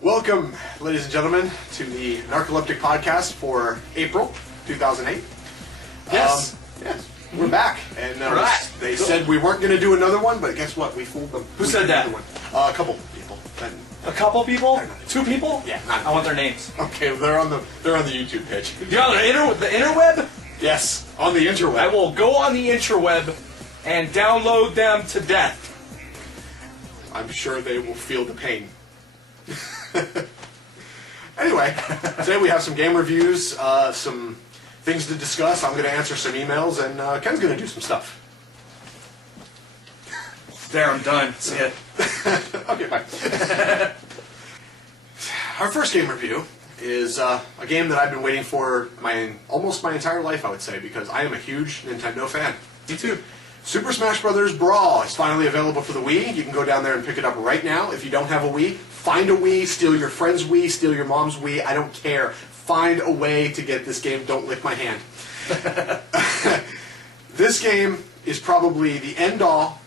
Welcome, ladies and gentlemen, to the Narcoleptic Podcast for April 2008. Yes. Yes, we're back. And Right. they said we weren't going to do another one, but guess what? We fooled them. Who We said did that? another one. A couple people. A couple people? 2 people? Yeah, not I want their names. Okay, they're on the YouTube page. You're on the interweb? Yes, on the interweb. I will go on the interweb and download them to death. I'm sure they will feel the pain. Anyway, today we have some game reviews, some things to discuss. I'm going to answer some emails, and Ken's going to do some stuff. There, I'm done. See it. Okay, bye. Our first game review is a game that I've been waiting for almost my entire life, I would say, because I am a huge Nintendo fan. Me too. Super Smash Bros. Brawl is finally available for the Wii. You can go down there and pick it up right now. If you don't have a Wii, find a Wii, steal your friend's Wii, steal your mom's Wii. I don't care. Find a way to get this game. Don't lick my hand. This game is probably the end-all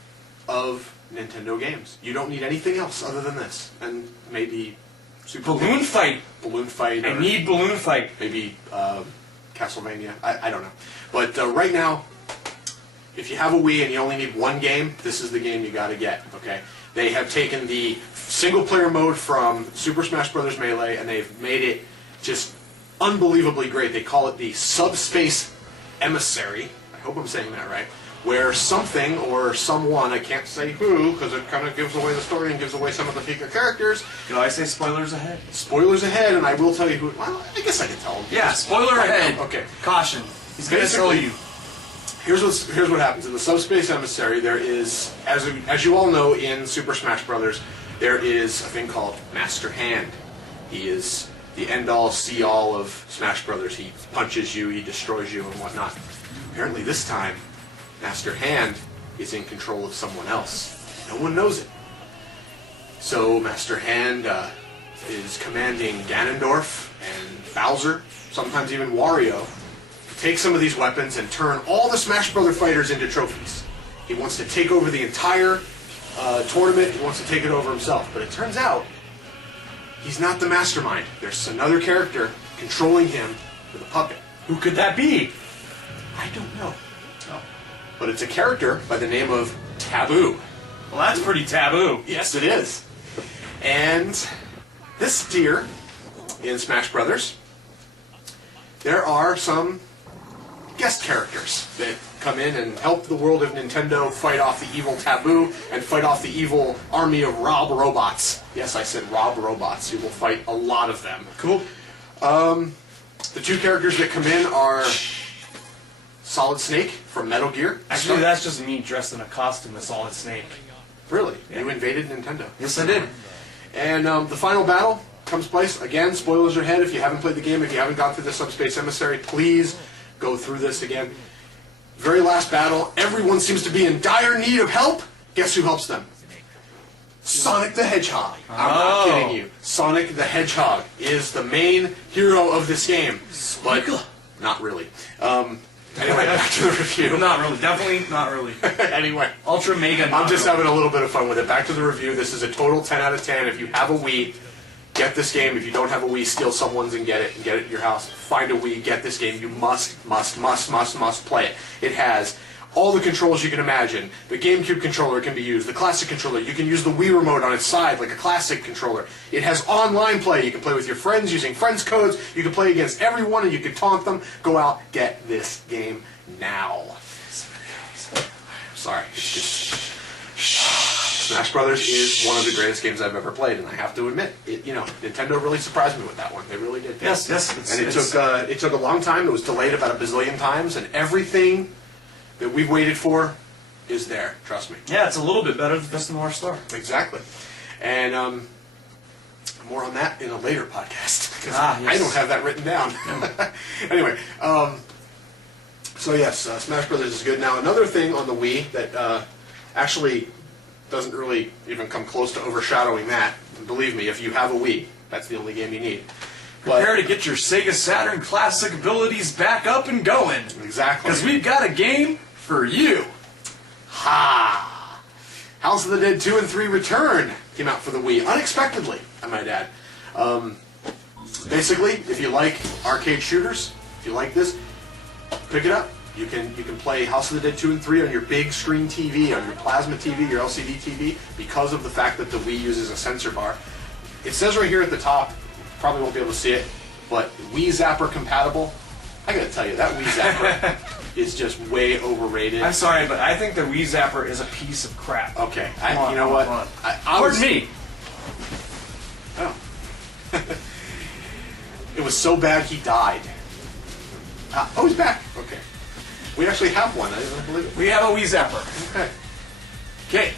of Nintendo games. You don't need anything else other than this. And maybe Super Balloon Fight. Balloon Fight. I need Balloon Fight. Maybe Castlevania. I don't know. But right now, if you have a Wii and you only need one game, this is the game you got to get, okay? They have taken the single-player mode from Super Smash Bros. Melee, and they've made it just unbelievably great. They call it the Subspace Emissary. I hope I'm saying that right. Where something or someone, I can't say who, because it kind of gives away the story and gives away some of the feature characters. Can I say spoilers ahead? Spoilers ahead, and I will tell you who... Well, I guess I can tell them. Yeah, spoiler ahead. Okay. Caution. He's going to tell Basically, you. Here's what happens. In the Subspace Emissary, there is, as you all know, in Super Smash Bros., there is a thing called Master Hand. He is the end-all, see-all of Smash Bros. He punches you, he destroys you, and whatnot. Apparently this time, Master Hand is in control of someone else. No one knows it. So Master Hand is commanding Ganondorf and Bowser, sometimes even Wario, take some of these weapons and turn all the Smash Brother fighters into trophies. He wants to take over the entire tournament. He wants to take it over himself. But it turns out he's not the mastermind. There's another character controlling him with a puppet. Who could that be? I don't know. Oh. But it's a character by the name of Taboo. Well, that's pretty taboo. Yes, it is. And this tier in Smash Brothers, there are some guest characters that come in and help the world of Nintendo fight off the evil Taboo and fight off the evil army of Rob Robots. Yes, I said Rob Robots. You will fight a lot of them. Cool. The 2 characters that come in are Solid Snake from Metal Gear. Actually, that's just me dressed in a costume as Solid Snake. Really? Yeah. You invaded Nintendo. Yes, I did. And the final battle comes place. Again, spoilers ahead if you haven't played the game. If you haven't gone through the Subspace Emissary, please go through this again. Very last battle. Everyone seems to be in dire need of help. Guess who helps them? Sonic the Hedgehog. I'm not kidding you. Sonic the Hedgehog is the main hero of this game. But not really. Anyway, back to the review. Not really. Definitely not really. Anyway. Ultra Mega. I'm just having a little bit of fun with it. Back to the review. This is a total 10 out of 10. If you have a Wii, get this game. If you don't have a Wii, steal someone's and get it at your house. Find a Wii, get this game. You must play it. It has all the controls you can imagine. The GameCube controller can be used. The classic controller. You can use the Wii remote on its side like a classic controller. It has online play. You can play with your friends using friends codes. You can play against everyone and you can taunt them. Go out, get this game now. Sorry. It's just... Smash Brothers is one of the greatest games I've ever played, and I have to admit, Nintendo really surprised me with that one. They really did. Yes. And it took a long time. It was delayed about a bazillion times, and everything that we've waited for is there. Trust me. Yeah, it's a little bit better than Best in North Star. Exactly. And more on that in a later podcast because yes. I don't have that written down. Anyway, so yes, Smash Brothers is good. Now another thing on the Wii that actually doesn't really even come close to overshadowing that. And believe me, if you have a Wii, that's the only game you need. Prepare to get your Sega Saturn classic abilities back up and going. Exactly. Because we've got a game for you. Ha! House of the Dead 2 and 3 Return came out for the Wii, unexpectedly, I might add. Basically, if you like arcade shooters, if you like this, pick it up. You can play House of the Dead 2 and 3 on your big screen TV, on your plasma TV, your LCD TV, because of the fact that the Wii uses a sensor bar. It says right here at the top, probably won't be able to see it, but Wii Zapper compatible. I gotta tell you, that Wii Zapper is just way overrated. I'm sorry, but I think the Wii Zapper is a piece of crap. Okay, Come you know what? on. Pardon me. Oh. It was so bad he died. Oh, he's back. Okay. We actually have one. I didn't believe it. We have a Wii Zapper. Okay. Okay,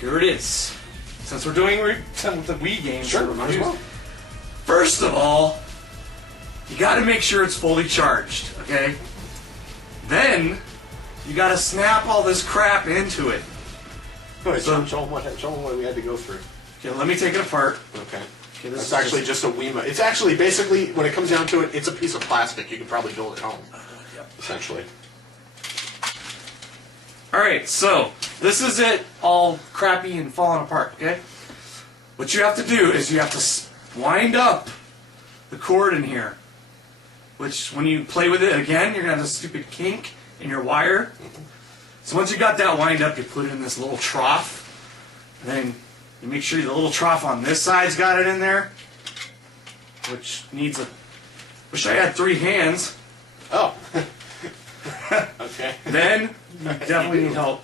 here it is. Since we're doing the Wii games, Sure, for might as reviews, well. First of all, you got to make sure it's fully charged, okay? Then, you got to snap all this crap into it. Go ahead, So- show them what we had to go through. Okay, let me take it apart. Okay. Okay, this It's is actually just a Wiimote. It's actually, basically, when it comes down to it, it's a piece of plastic. You can probably build at home, essentially. Alright, so, this is it all crappy and falling apart, okay? What you have to do is you have to wind up the cord in here. Which, when you play with it again, you're going to have a stupid kink in your wire. So once you got that wind up, you put it in this little trough. And then you make sure the little trough on this side's got it in there. Which needs a... Wish I had 3 hands. Oh. Okay. Then, you definitely need help.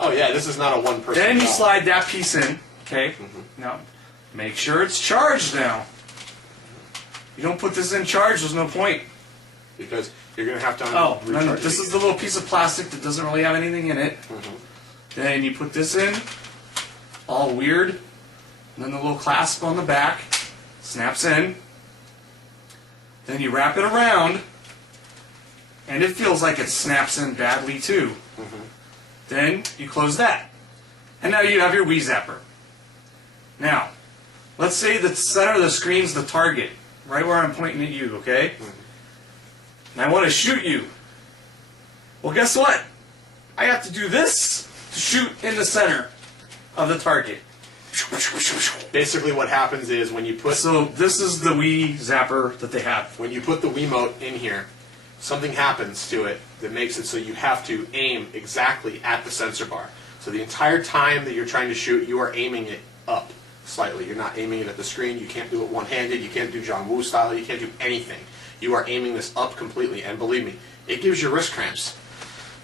Oh, yeah, this is not a one-person Then you job. slide that piece in, okay? Now, make sure it's charged now. You don't put this in charge, there's no point. Because you're going to have to Oh, recharge then it this is again. the little piece of plastic that doesn't really have anything in it. Then you put this in, all weird. And then the little clasp on the back snaps in. Then you wrap it around, and it feels like it snaps in badly too. Then you close that. And now you have your Wii Zapper. Now, let's say the center of the screen's the target, right where I'm pointing at you, okay? And I want to shoot you. Well, guess what? I have to do this to shoot in the center of the target. Basically, what happens is when you put So this is the Wii Zapper that they have. when you put the Wiimote in here, something happens to it that makes it so you have to aim exactly at the sensor bar. So the entire time that you're trying to shoot, you are aiming it up slightly. You're not aiming it at the screen. You can't do it one-handed. You can't do John Woo style. You can't do anything. You are aiming this up completely, and believe me, it gives you wrist cramps.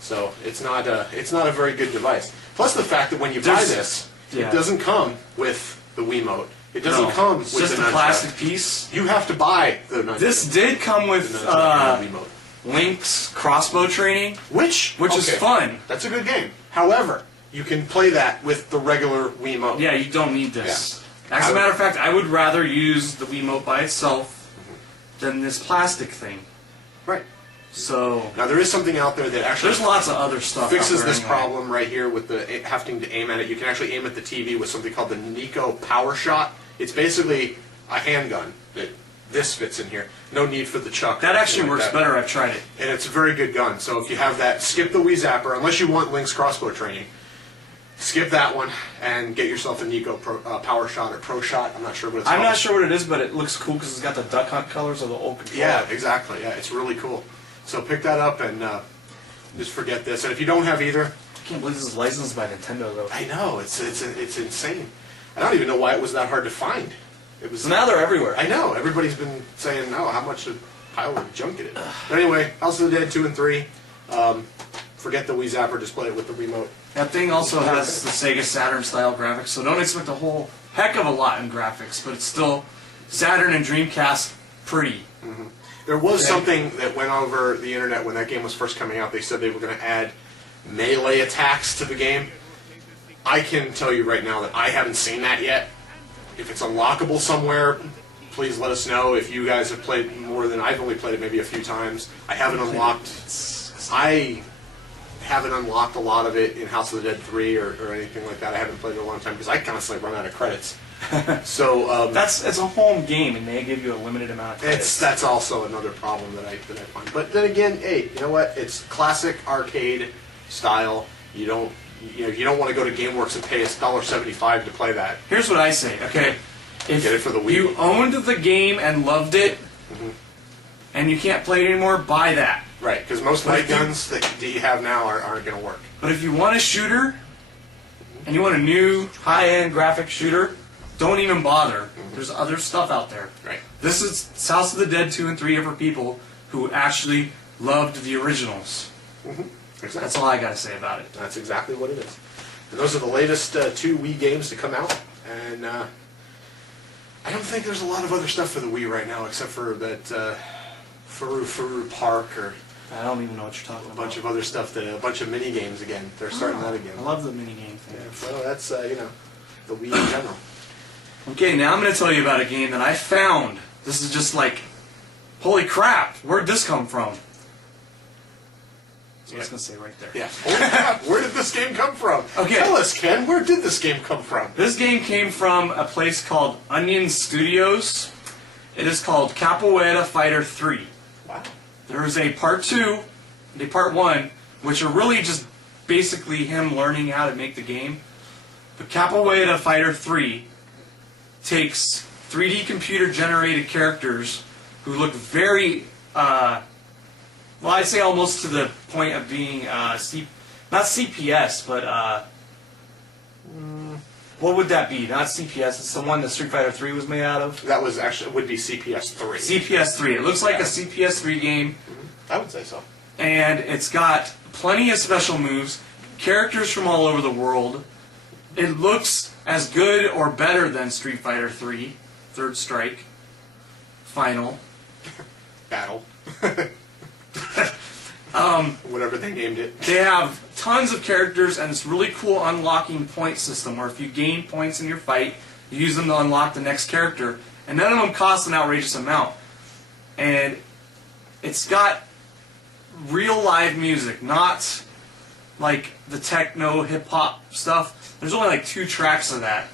So it's not a very good device. Plus the fact that when you buy There's- this, yeah. it doesn't come with the Wiimote. It doesn't come It's with just the a nunchuck. plastic piece. You have to buy the nunchuck. This did come with The nunchuck and the Wiimote. Link's crossbow training, Which is okay, fun. That's a good game. However, you can play that with the regular Wiimote. Yeah, you don't need this. Yeah. As a matter of fact, I would rather use the Wiimote by itself than this plastic thing. Right. So Now there is something out there that actually there's lots of other stuff. fixes out there this anyway. problem right here with the having to aim at it. You can actually aim at the TV with something called the Nico Power Shot. It's basically a handgun that this fits in here. No need for the chuck. That or actually anything works like that. better. I've tried it. And it's a very good gun. So if you have that, skip the Wii Zapper, unless you want Link's crossbow training. Skip that one and get yourself a Nico Power Shot or Pro Shot. I'm not sure what it's I'm called. not sure what it is, but it looks cool because it's got the Duck Hunt colors of the old controller. Yeah, exactly. Yeah, it's really cool. So pick that up and just forget this. And if you don't have either, I can't believe this is licensed by Nintendo though. I know it's insane. I don't even know why it was that hard to find. It was. So now they're everywhere. I know everybody's been saying, "No, how much a pile of junk it is." But anyway, House of the Dead 2 and 3. Forget the Wii Zapper. Just play it with the Wiimote. That thing also has the Sega Saturn style graphics, so don't expect a whole heck of a lot in graphics, but it's still Saturn and Dreamcast pretty. There was Okay. something that went over the internet when that game was first coming out. They said they were going to add melee attacks to the game. I can tell you right now that I haven't seen that yet. If it's unlockable somewhere, please let us know. If you guys have played more than I've only played it maybe a few times. I haven't unlocked. I haven't unlocked a lot of it in House of the Dead 3 or anything like that. I haven't played it in a long time because I constantly run out of credits. So It's a home game, and they give you a limited amount of credits. that's also another problem that I find. But then again, hey, you know what? It's classic arcade style. You don't want to go to GameWorks and pay $1.75 to play that. Here's what I say, okay? If Get it for the Wii. you owned the game and loved it, and you can't play it anymore, buy that. Right, because most But light if you- guns that you have now aren't going to work. But if you want a shooter, and you want a new high-end graphic shooter, don't even bother. There's other stuff out there. Right. This is House of the Dead 2 and 3 are for people who actually loved the originals. Exactly. That's all I gotta say about it. That's exactly what it is. And those are the latest 2 Wii games to come out. And I don't think there's a lot of other stuff for the Wii right now, except for that Furu Park or I don't even know what you're talking a about. bunch of other stuff, a bunch of mini games again. They're starting that again. I love the minigame thing. Well, that's, the Wii in general. Okay, now I'm going to tell you about a game that I found. This is just like, holy crap, where'd this come from? So I was going to say right there. Yeah. Holy crap, where did this game come from? Okay. Tell us, Ken, where did this game come from? This game came from a place called Onion Studios. It is called Capoeira Fighter 3. Wow. There is a part 2 and a part 1, which are really just basically him learning how to make the game. But Capoeira Fighter 3 takes 3D computer generated characters who look very, well, I'd say almost to the point of being, not CPS, but, what would that be? Not CPS, it's the one that Street Fighter 3 was made out of. That was actually, would be CPS 3. CPS 3. It looks like a CPS 3 game. I would say so. And it's got plenty of special moves, characters from all over the world. It looks as good or better than Street Fighter 3, Third Strike, Final. Battle. Whatever they named it. They have tons of characters, and it's really cool unlocking point system, where if you gain points in your fight, you use them to unlock the next character, and none of them cost an outrageous amount. And it's got real live music, not like the techno hip-hop stuff. There's only like 2 tracks of that.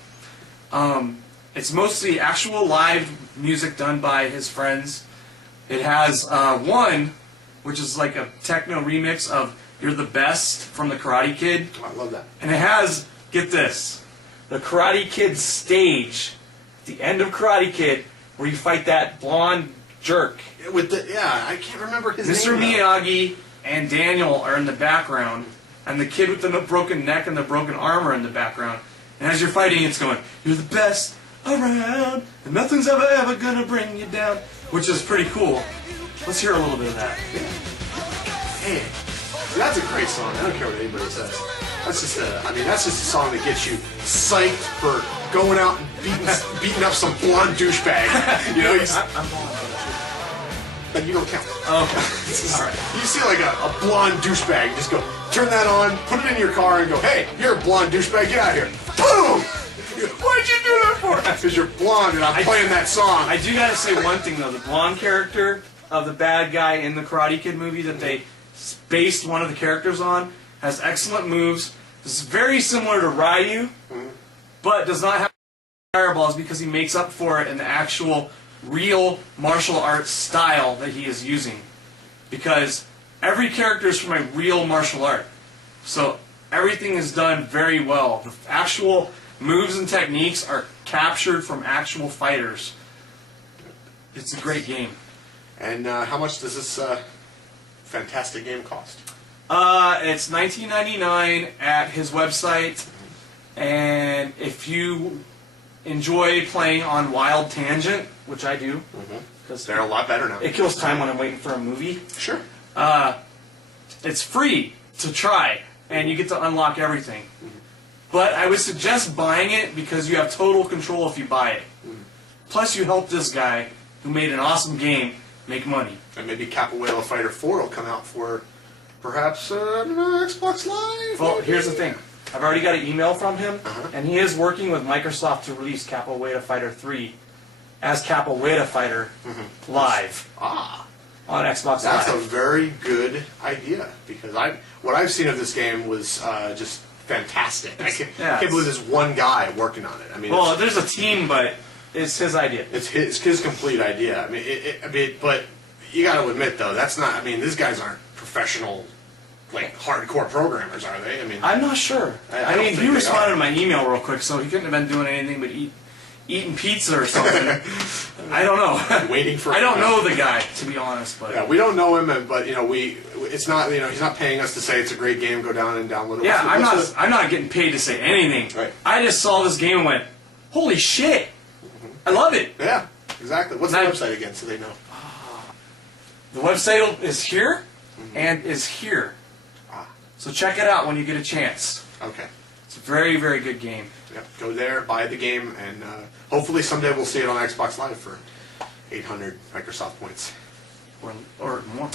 It's mostly actual live music done by his friends. It has one, which is like a techno remix of You're the Best from the Karate Kid. I love that. And it has, get this, the Karate Kid stage, at the end of Karate Kid, where you fight that blonde jerk. With the, I can't remember his Mr. name. Miyagi and Daniel are in the background, and the kid with the broken neck and the broken arm are in the background. And as you're fighting, it's going, you're the best around, and nothing's ever gonna bring you down, which is pretty cool. Let's hear a little bit of that. Hey, that's a great song. I don't care what anybody says. That's just that's just a song that gets you psyched for going out and beating up some blonde douchebag. You know, then you don't count. Okay. All right. You see like a blonde douchebag, just go turn that on, put it in your car, and go, hey, you're a blonde douchebag, get out of here. Boom! What'd you do that for? Because you're blonde and I'm playing that song. I do gotta say one thing though, the blonde character of the bad guy in the Karate Kid movie that they based one of the characters on has excellent moves. This is very similar to Ryu, but does not have fireballs because he makes up for it in the actual real martial arts style that he is using. Because every character is from a real martial art. So everything is done very well. The actual moves and techniques are captured from actual fighters. It's a great game. And how much does this fantastic game cost? It's $19.99 at his website, and if you enjoy playing on Wild Tangent, which I do, because They're a lot better now. it kills time when I'm waiting for a movie, Sure. it's free to try, and you get to unlock everything. But I would suggest buying it because you have total control if you buy it. Plus, you help this guy who made an awesome game make money. And maybe Capoeira Fighter 4 will come out for perhaps Xbox Live. Well, here's the thing. I've already got an email from him, Uh-huh. and he is working with Microsoft to release Capoeira Fighter 3 as Capoeira Fighter Live Ah, on Xbox that's a Live. very good idea because what I've seen of this game was just fantastic. I can't believe there's one guy working on it. I mean, Well, there's a team, but it's his idea. it's his complete idea. I mean, but you got to admit though, that's not. I mean, these guys aren't professional, like hardcore programmers, are they? I mean, I'm not sure. I I don't mean, think he they responded are. to my email real quick, so he couldn't have been doing anything but eating pizza or something. I don't know. Waiting for. I don't know the guy, to be honest, but Yeah, we don't know him, but it's not, he's not paying us to say it's a great game. Go down and download it. yeah, What's I'm not getting paid to say anything. Right. I just saw this game and went, holy shit, I love it. Yeah, exactly. What's the Now- website again, so they know? The website is here and is here, so check it out when you get a chance. Okay. It's a very, very good game. Yep. Go there, buy the game, and hopefully someday we'll see it on Xbox Live for 800 Microsoft points. Or more.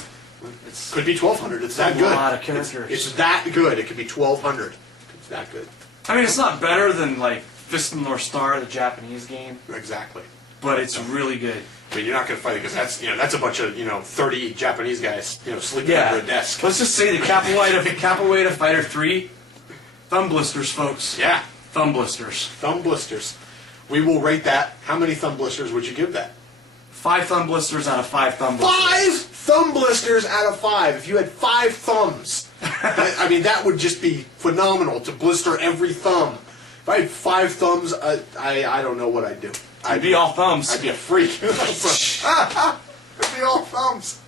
It's Could be 1,200. It's that a good. lot of characters. It's that good. It could be 1,200. It's that good. I mean, it's not better than like Fist of the North Star, the Japanese game, Exactly. but it's really good. I mean, you're not going to fight it because that's a bunch of 30 Japanese guys sleeping under a desk. Let's just say the Capoeira Fighter 3, thumb blisters, folks. Yeah, Thumb blisters. thumb blisters. We will rate that. How many thumb blisters would you give that? 5 thumb blisters out of 5 thumb blisters. 5 thumb blisters out of 5. If you had 5 thumbs, I mean, that would just be phenomenal to blister every thumb. If I had 5 thumbs, I don't know what I'd do. I'd be all thumbs. I'd be a freak. I'd be all thumbs.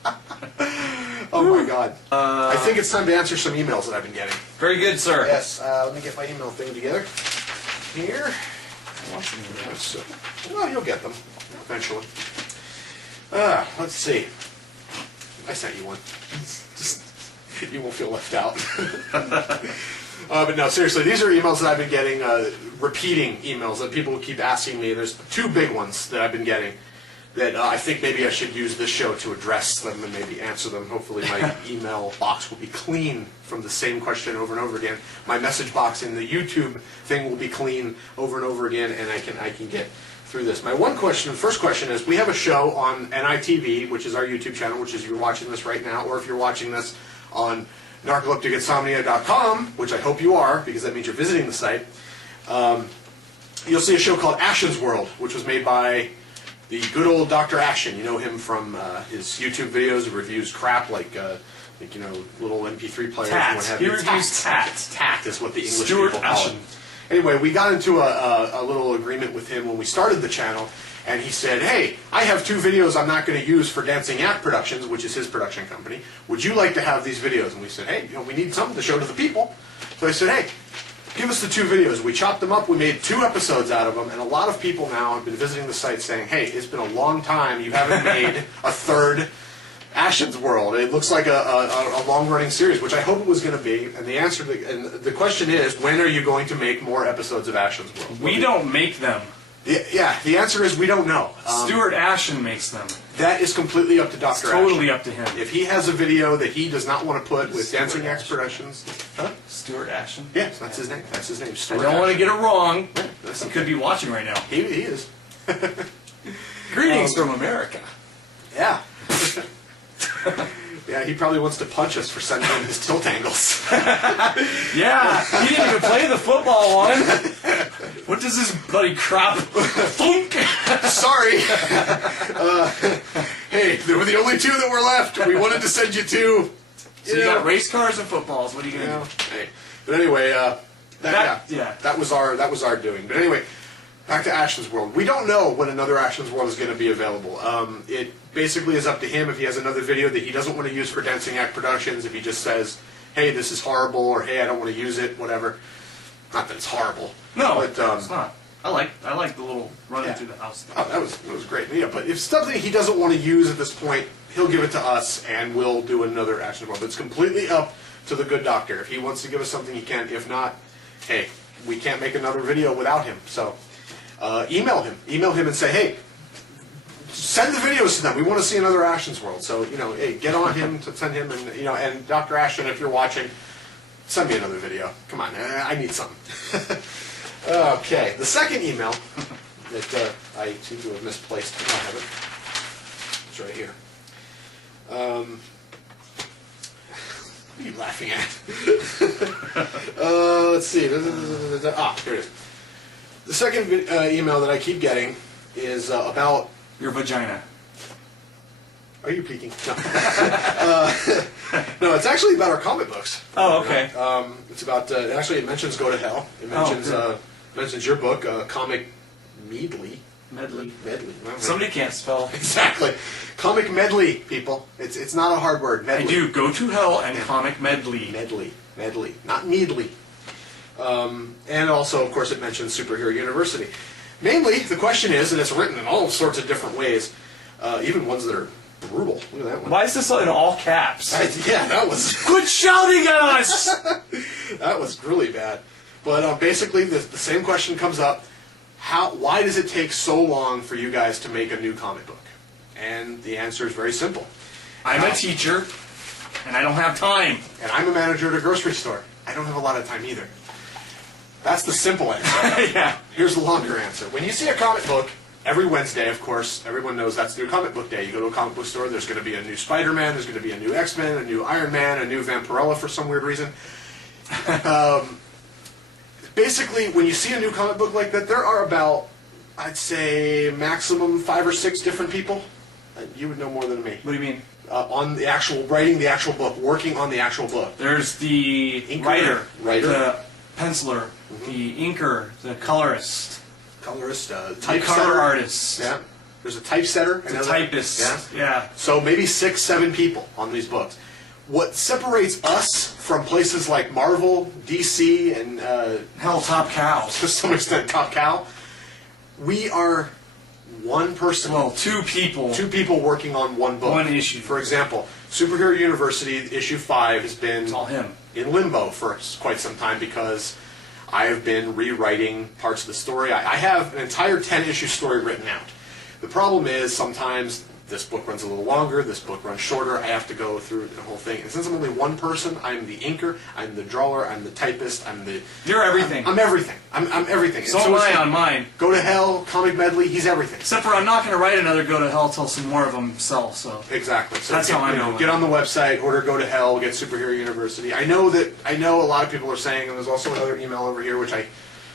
Oh my God. I think it's time to answer some emails that I've been getting. Very good, sir. Yes, let me get my email thing together. Here. I want some of those. So, well, you'll get them eventually. Let's see. I sent you one. Just you won't feel left out. But no, seriously, these are emails that I've been getting, repeating emails that people keep asking me. There's 2 big ones that I've been getting that I think maybe I should use this show to address them and maybe answer them. Hopefully my email box will be clean from the same question over and over again. My message box in the YouTube thing will be clean over and over again, and I can get through this. My first question is, we have a show on NITV, which is our YouTube channel, which is you're watching this right now, or if you're watching this on narcolepticinsomnia.com, which I hope you are, because that means you're visiting the site, you'll see a show called Ashen's World, which was made by the good old Dr. Ashen. You know him from his YouTube videos. He reviews crap like little MP3 players and what have He you. reviews tat. Tat is what the English Stuart people call it. Ashen. Anyway, we got into a little agreement with him when we started the channel, and he said, hey, I have 2 videos I'm not going to use for Dancing Yak Productions, which is his production company. Would you like to have these videos? And we said, hey, we need something to show to the people. So I said, hey, give us the 2 videos. We chopped them up. We made 2 episodes out of them, and a lot of people now have been visiting the site saying, hey, it's been a long time. You haven't made a 3rd Ashen's World. It looks like a long-running series, which I hope it was going to be. And the question is, when are you going to make more episodes of Ashen's World? We don't make them. Yeah, the answer is we don't know. Stuart Ashen makes them. That is completely up to Dr. Totally Ashen. up to him. If he has a video that he does not want to put with Stuart Dancing Yak Ashen. Productions, huh? Stuart Ashen. Yes, that's his name. That's his name. I Stuart don't want to Ashen. get it wrong. That's He okay. could be watching right now. He is. Greetings from America. Yeah. Yeah, he probably wants to punch us for sending him his tilt angles. Yeah, he didn't even play the football one. What does this bloody crap? Thunk! Sorry. Hey, they were the only 2 that were left. We wanted to send you 2. So you got race cars and footballs. What are you gonna do? Hey. But anyway, Yeah. that was our doing. But anyway, back to Ashen's World. We don't know when another Ashen's World is going to be available. It basically is up to him if he has another video that he doesn't want to use for Dancing Yak Productions. If he just says, "Hey, this is horrible," or "Hey, I don't want to use it," whatever. Not that it's horrible. No, but it's not. I like the little running through the house thing. Oh, that was great. Yeah, but if something he doesn't want to use at this point, he'll give it to us, and we'll do another Ashen's World. But it's completely up to the good doctor. If he wants to give us something, he can. If not, hey, we can't make another video without him. So email him and say, hey, send the videos to them. We want to see another Ashen's World. So hey, get on him to send him, and and Dr. Ashen, if you're watching, send me another video. Come on, I need something. Okay, the second email that I seem to have misplaced. I have it. It's right here. What are you laughing at? Let's see. Here it is. The second email that I keep getting is about... Your vagina. Are you peeking? No. No, it's actually about our comic books. Oh, okay. It's about... actually, it mentions Go to Hell. It mentions good. mentions your book, Comic Medley. Medley. Medley. Somebody can't spell. Exactly. Comic medley, people. It's not a hard word. I Medley. do. Go to hell and comic medley. Medley. Not Meadly. And also, of course, it mentions Superhero University. Mainly, the question is, and it's written in all sorts of different ways, even ones that are brutal. Look at that one. Why is this in all caps? Yeah, that was Quit shouting at us! that was really bad. But basically, the same question comes up: why does it take so long for you guys to make a new comic book? And the answer is very simple. I'm a teacher, and I don't have time. And I'm a manager at a grocery store. I don't have a lot of time either. That's the simple answer. Yeah. Here's the longer answer. When you see a comic book, every Wednesday, of course, everyone knows that's new comic book day. You go to a comic book store, there's going to be a new Spider-Man, there's going to be a new X-Men, a new Iron Man, a new Vampirella for some weird reason. Basically, when you see a new comic book like that, there are about, I'd say, maximum 5 or 6 different people. You would know more than me. What do you mean? On the actual, writing the actual book, working on the actual book. There's the Inker. Writer. the penciler, the inker, the colorist, Colorist, the typesetter. cover artist, Yeah. There's a typesetter. the typist. Yeah. Yeah. So maybe 6, 7 people on these books. What separates us from places like Marvel, DC, and Hell, Top Cow. to some extent Top Cow, we are one person. Well, 2 people. 2 people working on one book. One issue. For example, Superhero University issue 5 has been It's all him. in limbo for quite some time because I have been rewriting parts of the story. I have an entire 10-issue story written out. The problem is sometimes this book runs a little longer, this book runs shorter, I have to go through the whole thing. And since I'm only one person, I'm the inker, I'm the drawer, I'm the typist, I'm the... You're everything. I'm everything. I'm everything. So And am is I he. on mine. Go to Hell, Comic Medley, he's everything. Except for I'm not going to write another Go to Hell till some more of them sell. So Exactly. So That's how I'm doing it. get on the website, order Go to Hell, get Superhero University. I know a lot of people are saying, and there's also another email over here which I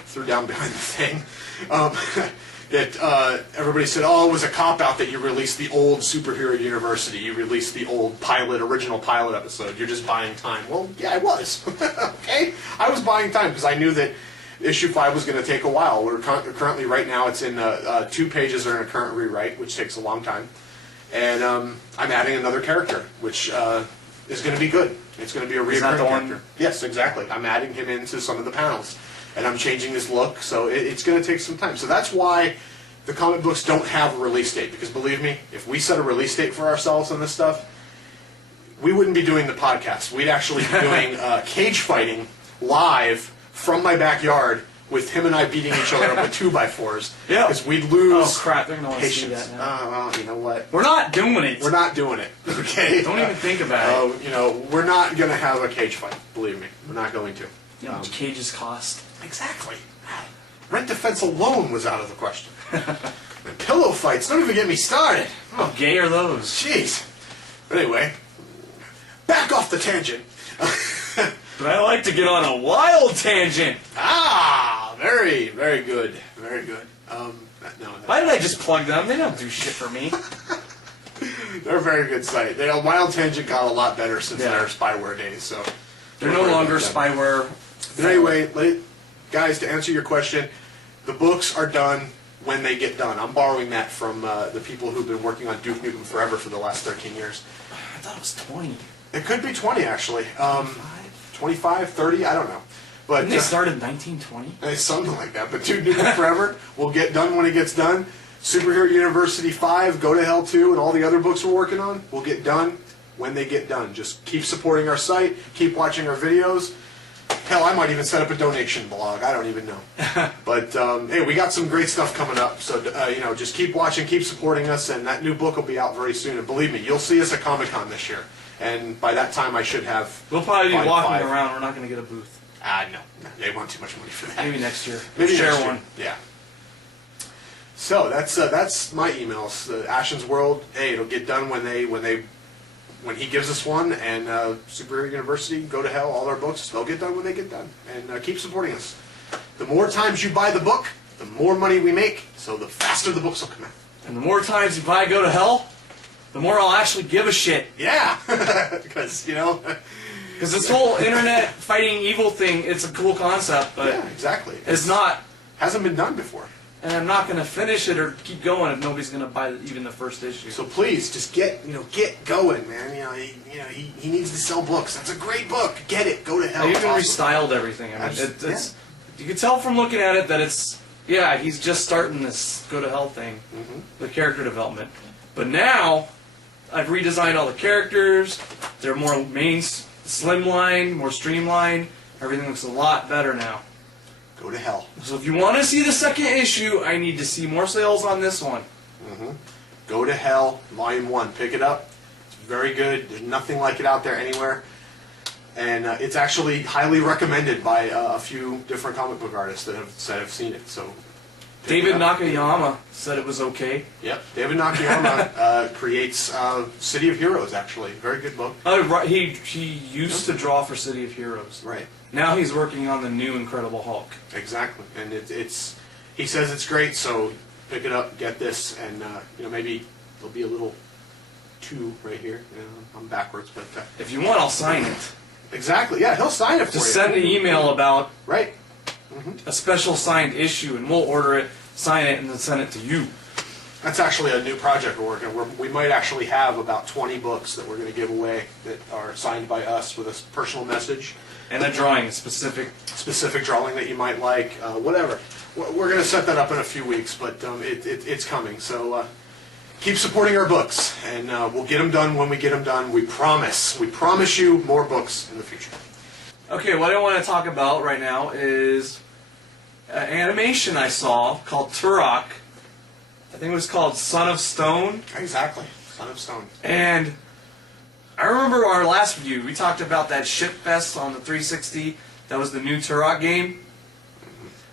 threw down behind the thing, that everybody said, oh, it was a cop-out that you released the old Superhero University, you released the old original pilot episode, you're just buying time. Well, yeah, I was. Okay? I was buying time because I knew that issue 5 was going to take a while. We're currently, right now, it's in 2 pages are in a current rewrite, which takes a long time. And I'm adding another character, which is going to be good. It's going to be a Is that recurring the one- character. Yes, exactly. I'm adding him into some of the panels. And I'm changing his look, so it's going to take some time. So that's why the comic books don't have a release date, because believe me, if we set a release date for ourselves on this stuff, we wouldn't be doing the podcast. We'd actually be doing cage fighting live from my backyard with him and I beating each other up with 2x4s. Yeah. Because we'd lose oh crap, they're going to want to see patience. that now. Well, you know what? We're not doing it. We're not doing it, okay? Don't even think about it. You know, we're not going to have a cage fight, believe me. We're not going to. You know how much cages cost? Exactly. Rent defense alone was out of the question. And pillow fights, don't even get me started. How gay are those? Jeez. But anyway, back off the tangent. But I like to get on a wild tangent. Ah, very, very good. Very good. Why did I just plug them? They don't do shit for me. They're a very good site. Wild Tangent got a lot better since Yeah. their spyware days, so... They're no longer spyware. But anyway, guys, to answer your question, the books are done when they get done. I'm borrowing that from the people who've been working on Duke Nukem Forever for the last 13 years. I thought it was 20. It could be 20, actually. 25, 30, I don't know. But Didn't they started in 1920? something like that. But Duke Nukem Forever will get done when it gets done. Superhero University 5, Go to Hell 2, and all the other books we're working on will get done when they get done. Just keep supporting our site, keep watching our videos. Hell, I might even set up a donation blog. I don't even know. But hey, we got some great stuff coming up. So just keep watching, keep supporting us, and that new book will be out very soon. And believe me, you'll see us at Comic-Con this year. And by that time, I should have. We'll probably be Volume walking 5. around. We're not going to get a booth. No, they want too much money for that. Maybe next year. Maybe Share next year. one. Yeah. So that's my emails. Ashen's World. Hey, it'll get done when he gives us one, and Superhero University, Go to Hell, all our books, they'll get done when they get done. And keep supporting us. The more times you buy the book, the more money we make, so the faster the books will come out. And the more times you buy Go to Hell, the more I'll actually give a shit. Yeah! Because, Because this whole internet fighting evil thing, it's a cool concept, but yeah, exactly. it's not. Hasn't been done before. and I'm not going to finish it or keep going if nobody's going to buy even the first issue. So please, just get going, man. He needs to sell books. That's a great book. Get it. Go to hell. I It's even awesome. restyled everything. I mean, it's you can tell from looking at it that he's just starting this go to hell thing, the character development. But now, I've redesigned all the characters. They're more slimline, more streamlined. Everything looks a lot better now. Go to hell. So if you want to see the second issue, I need to see more sales on this one. Go to Hell, Volume 1. Pick it up. It's very good. There's nothing like it out there anywhere. And it's actually highly recommended by a few different comic book artists that have seen it. So, David Nakayama said it was okay. Yep. David Nakayama creates City of Heroes, actually. Very good book. Oh, right. He used to draw for City of Heroes. Right. Now he's working on the new Incredible Hulk. Exactly. And he says it's great, so pick it up, get this, and maybe there'll be a little 2 right here. I'm backwards, but If you want, I'll sign it. exactly. Yeah, he'll sign it for you. Just send an email about Right. a special signed issue, and we'll order it, sign it, and then send it to you. That's actually a new project we're working on. We might actually have about 20 books that we're going to give away that are signed by us with a personal message. And a drawing, a specific Drawing that you might like, whatever. We're going to set that up in a few weeks, but it's coming. So keep supporting our books, and we'll get them done when we get them done. We promise. We promise you more books in the future. Okay, what I want to talk about right now is an animation I saw called Turok. I think it was called Son of Stone. Exactly. Son of Stone. And I remember our last review, we talked about that Ship Fest on the 360. That was the new Turok game.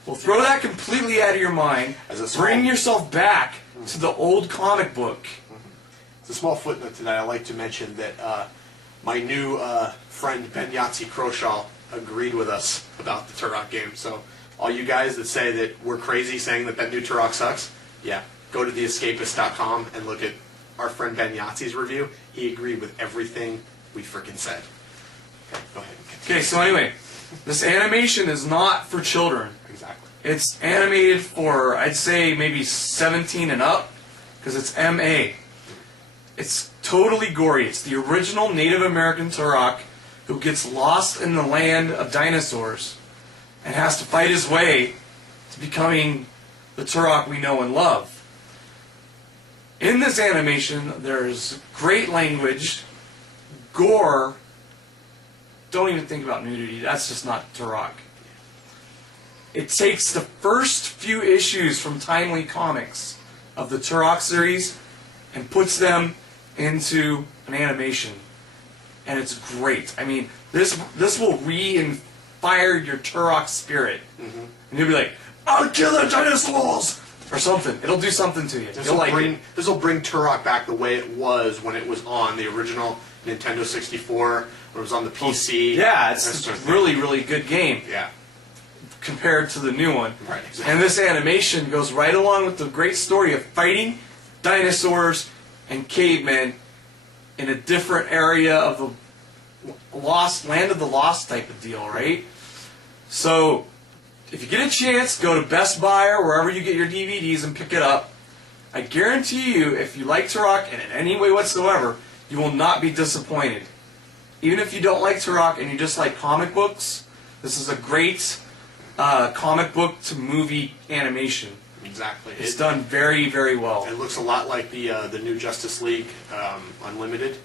Well, throw that completely out of your mind. Bring yourself back to the old comic book. It's a small footnote to that. I like to mention that my new friend Ben Yahtzee Croshaw agreed with us about the Turok game. So all you guys that say that we're crazy saying that new Turok sucks, yeah, go to theescapist.com and look at our friend Ben Yahtzee's review. He agreed with everything we freaking said. Okay, go ahead. Okay, so anyway, this animation is not for children. Exactly. It's animated for, I'd say, maybe 17 and up, because it's MA. It's totally gory. It's the original Native American Turok who gets lost in the land of dinosaurs and has to fight his way to becoming the Turok we know and love. In this animation, there's great language, gore. Don't even think about nudity. That's just not Turok. It takes the first few issues from Timely Comics of the Turok series and puts them into an animation. And it's great. I mean, this will re-inspire your Turok spirit. And you'll be like, I'll kill the dinosaurs! Or something. It'll do something to you. This You'll like it. will bring Turok back the way it was when it was on the original Nintendo 64, when it was on the PC. Yeah, it's a really, really good game Yeah. compared to the new one. Right, exactly. And this animation goes right along with the great story of fighting dinosaurs and cavemen in a different area of the land of the lost type of deal, right? So, if you get a chance, go to Best Buy or wherever you get your DVDs and pick it up. I guarantee you, if you like Turok in any way whatsoever, you will not be disappointed. Even if you don't like Turok and you just like comic books, this is a great comic book to movie animation. Exactly. It's done very, very well. It looks a lot like the new Justice League Unlimited.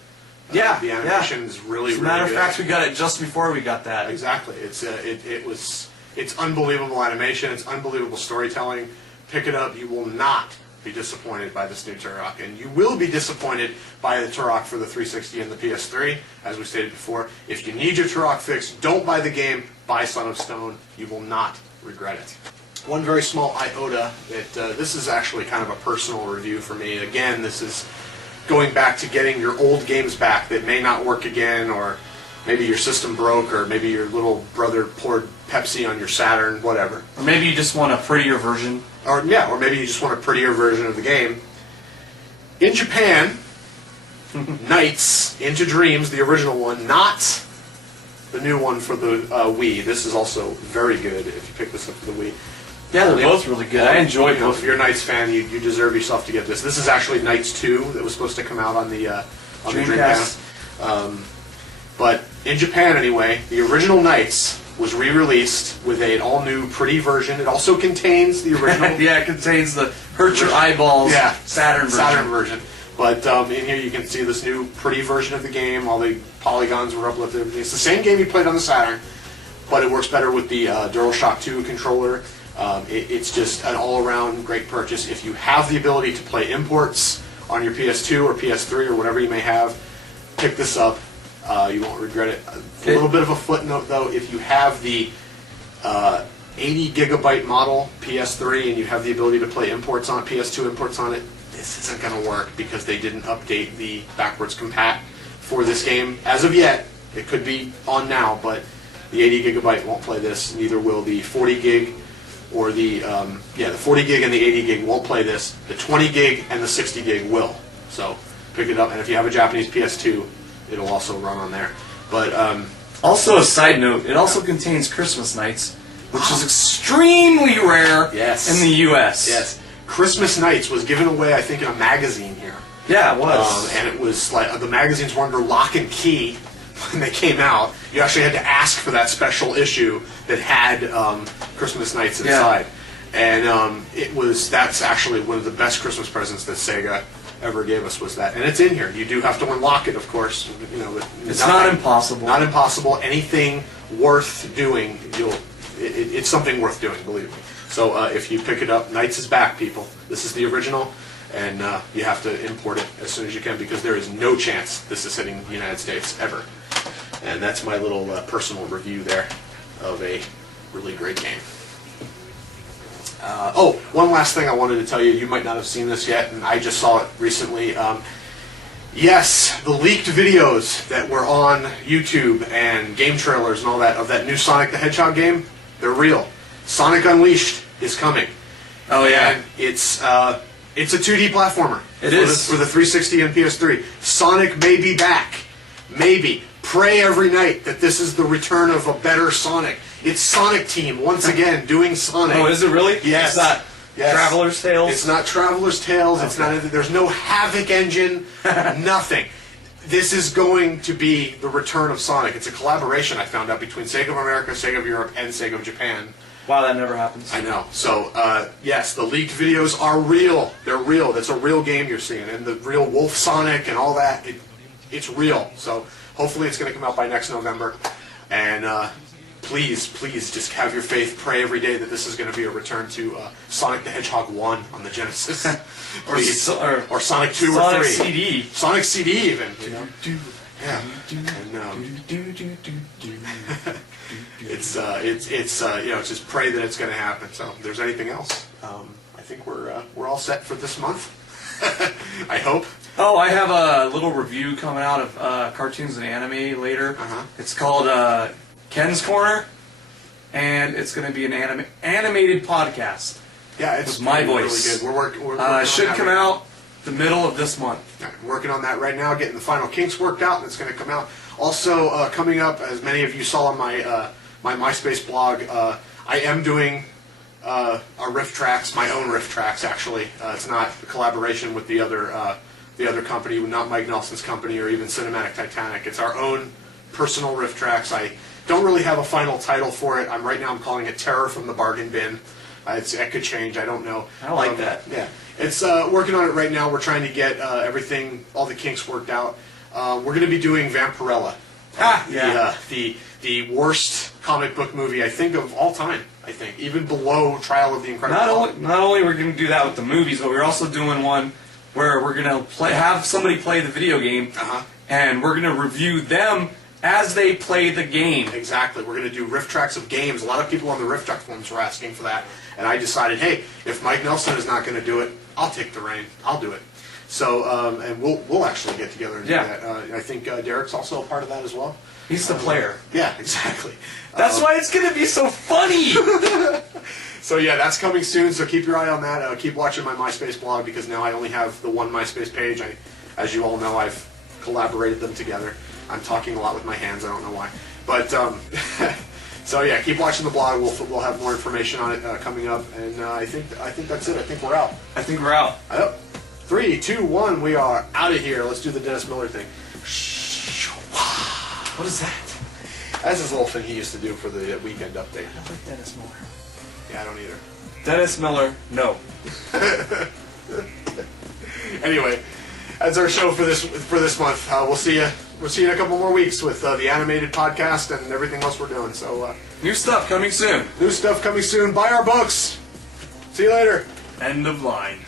Yeah, the animation is really, As a really matter of good. fact, we got it just before we got that. Exactly. It's unbelievable animation. It's unbelievable storytelling. Pick it up. You will not be disappointed by this new Turok, and you will be disappointed by the Turok for the 360 and the PS3, as we stated before. If you need your Turok fix, don't buy the game. Buy Son of Stone. You will not regret it. One very small iota that this is actually kind of a personal review for me. Again, this is going back to getting your old games back that may not work again, or maybe your system broke, or maybe your little brother poured Pepsi on your Saturn, whatever. Or maybe you just want a prettier version. Or maybe you just want a prettier version of the game. In Japan, Nights into Dreams, the original one, not the new one for the Wii. This is also very good if you pick this up for the Wii. Yeah, they're both really good. I enjoy You know, both. if you're a Knights fan, you deserve yourself to get this. This is actually Knights 2 that was supposed to come out on the Dreamcast. But in Japan, anyway, the original Knights was re-released with an all-new, pretty version. It also contains the original Yeah, it contains the hurt your eyeballs Saturn version. Saturn version. But in here you can see this new, pretty version of the game. All the polygons were uplifted. It's the same game you played on the Saturn, but it works better with the DualShock 2 controller. It's just an all-around great purchase. If you have the ability to play imports on your PS2 or PS3 or whatever you may have, pick this up. You won't regret it. A little bit of a footnote, though. If you have the 80 gigabyte model PS3 and you have the ability to play imports on PS2 imports on it, this isn't going to work because they didn't update the backwards compat for this game as of yet. It could be on now, but the 80 gigabyte won't play this. Neither will the 40 gig or the the 40 gig and the 80 gig won't play this. The 20 gig and the 60 gig will. So pick it up, and if you have a Japanese PS2, it'll also run on there. But Also, a side note, it also contains Christmas Nights, which is extremely rare Yes. in the U.S. yes, Christmas Nights was given away, I think, in a magazine here. Yeah, it was. And it was like the magazines were under lock and key when they came out. You actually had to ask for that special issue that had Christmas Nights inside. And that's actually one of the best Christmas presents that Sega ever gave us was that. And it's in here. You do have to unlock it, of course. You know, It's not impossible. Not impossible. Anything worth doing, it's something worth doing, believe me. So if you pick it up, Knights is back, people. This is the original, and you have to import it as soon as you can because there is no chance this is hitting the United States ever. And that's my little personal review there of a really great game. One last thing I wanted to tell you. You might not have seen this yet, and I just saw it recently. Yes, the leaked videos that were on YouTube and game trailers and all that of that new Sonic the Hedgehog game, they're real. Sonic Unleashed is coming. Oh, yeah. And it's a 2D platformer. It is. For the 360 and PS3. Sonic may be back. Maybe. Pray every night that this is the return of a better Sonic. It's Sonic Team once again doing Sonic. Oh, is it really? Yes. It's not Traveler's Tales? It's not Traveler's Tales. Okay. It's not. There's no Havoc engine. Nothing. This is going to be the return of Sonic. It's a collaboration I found out between Sega of America, Sega of Europe, and Sega of Japan. Wow, that never happens. I know. So, yes, the leaked videos are real. They're real. That's a real game you're seeing. And the real Wolf Sonic and all that, it's real. So, hopefully it's going to come out by next November. And please just have your faith. Pray every day that this is going to be a return to Sonic the Hedgehog 1 on the Genesis. or Sonic 2 Sonic or 3. CD. Sonic CD even. You know? Yeah. And, it's just pray that it's going to happen. So if there's anything else, I think we're all set for this month. I hope. Oh, I have a little review coming out of cartoons and anime later. Uh-huh. It's called Ken's Corner, and it's going to be an animated podcast. Yeah, it's with my really voice. good. We're working on should that come right out the middle of this month. now. I'm working on that right now, getting the final kinks worked out, and it's going to come out. Also, coming up, as many of you saw on my my MySpace blog, I am doing a riff tracks, my own riff tracks. Actually, it's not a collaboration with the other company, not Mike Nelson's company or even Cinematic Titanic. It's our own personal riff tracks. I don't really have a final title for it. Right now I'm calling it Terror from the Bargain Bin. It could change. I don't know. I like that. Yeah, it's working on it right now. We're trying to get everything, all the kinks worked out. We're going to be doing Vampirella. Yeah. The worst comic book movie I think of all time. I think even below Trial of the Incredible Hulk. Not only we're going to do that with the movies, but we're also doing one where we're going to have somebody play the video game, and we're going to review them as they play the game. Exactly. We're going to do riff tracks of games. A lot of people on the riff track forums were asking for that, and I decided, hey, if Mike Nelson is not going to do it, I'll take the reign. I'll do it. So, and we'll actually get together and do that. I think Derek's also a part of that as well. He's the player. Yeah, exactly. That's why it's going to be so funny. So yeah, that's coming soon. So keep your eye on that. Keep watching my MySpace blog because now I only have the one MySpace page. As you all know, I've collaborated them together. I'm talking a lot with my hands. I don't know why, but So yeah, keep watching the blog. We'll have more information on it coming up, and I think that's it. I think we're out. I think we're out. Yep. 3, 2, 1. We are out of here. Let's do the Dennis Miller thing. What is that? That's his little thing he used to do for the weekend update. I don't like Dennis Miller. Yeah, I don't either. Dennis Miller, no. Anyway, that's our show for this month. We'll see you. We'll see you in a couple more weeks with the animated podcast and everything else we're doing. So New stuff coming soon. new stuff coming soon. Buy our books. See you later. End of line.